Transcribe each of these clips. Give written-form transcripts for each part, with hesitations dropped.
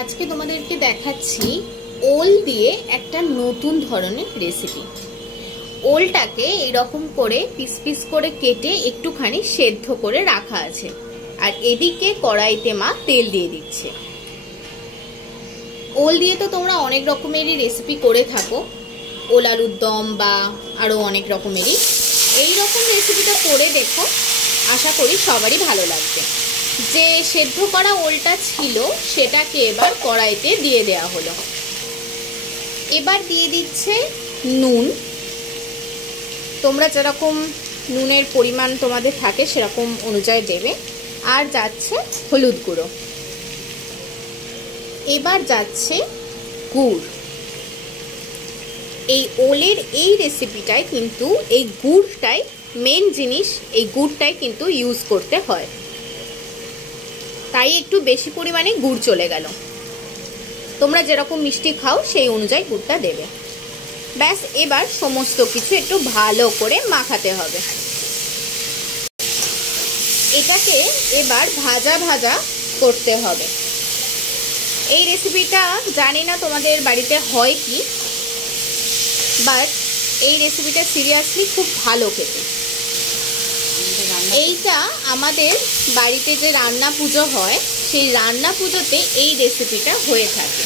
আজকে তোমাদেরকে দেখাচ্ছি ওল দিয়ে একটা নতুন ধরনের রেসিপি। ওলটাকে এরকম করে পিস পিস করে কেটে একটুখানি সেদ্ধ করে রাখা আছে, আর এদিকে কড়াইতে মা তেল দিয়ে দিচ্ছে। ওল দিয়ে তো তোমরা অনেক রকমেরই রেসিপি করে থাকো, ওল আলুর দম বা আরও অনেক রকমেরই। এই রকম রেসিপিটা করে দেখো, আশা করি সবারই ভালো লাগবে। যে সেদ্ধ করা ওলটা ছিল সেটাকে এবার কড়াইতে দিয়ে দেওয়া হলো। এবার দিয়ে দিচ্ছে নুন। তোমরা যেরকম নুনের পরিমাণ তোমাদের থাকে সেরকম অনুযায়ী দেবে। আর যাচ্ছে হলুদ গুঁড়ো। এবার যাচ্ছে গুড়। এই ওলের এই রেসিপিটায় কিন্তু এই গুড়টাই মেন জিনিস, এই গুড়টাই কিন্তু ইউজ করতে হয়, তাই একটু বেশি পরিমাণে গুড় চলে গেল। তোমরা যেরকম মিষ্টি খাও সেই অনুযায়ী গুড়টা দেবে। ব্যাস, এবার সমস্ত কিছু একটু ভালো করে মাখাতে হবে। এটাকে এবার ভাজা ভাজা করতে হবে। এই রেসিপিটা জানি না তোমাদের বাড়িতে হয় কি, বাট এই রেসিপিটা সিরিয়াসলি খুব ভালো খেতে। এইটা আমাদের বাড়িতে যে রান্না পুজো হয় সেই রান্না পুজোতে এই রেসিপিটা হয়ে থাকে।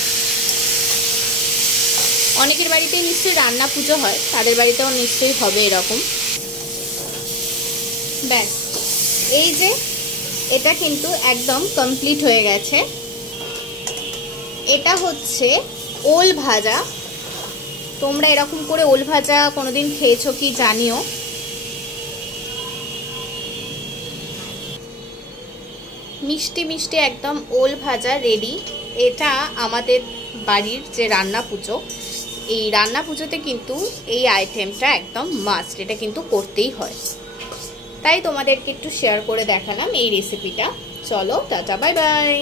অনেকের বাড়িতে নিশ্চয়ই রান্না পুজো হয়, তাদের বাড়িতেও নিশ্চয়ই হবে এরকম। ব্যাস, এই যে এটা কিন্তু একদম কমপ্লিট হয়ে গেছে। এটা হচ্ছে ওল ভাজা। তোমরা এরকম করে ওল ভাজা কোনোদিন খেয়েছো কি জানিও। মিষ্টি মিষ্টি একদম ওল ভাজা রেডি। এটা আমাদের বাড়ির যে রান্না পুজো, এই রান্না পুজোতে কিন্তু এই আইটেমটা একদম মাস্ট, এটা কিন্তু করতেই হয়। তাই তোমাদেরকে একটু শেয়ার করে দেখালাম এই রেসিপিটা। চলো, টাটা, বাই বাই।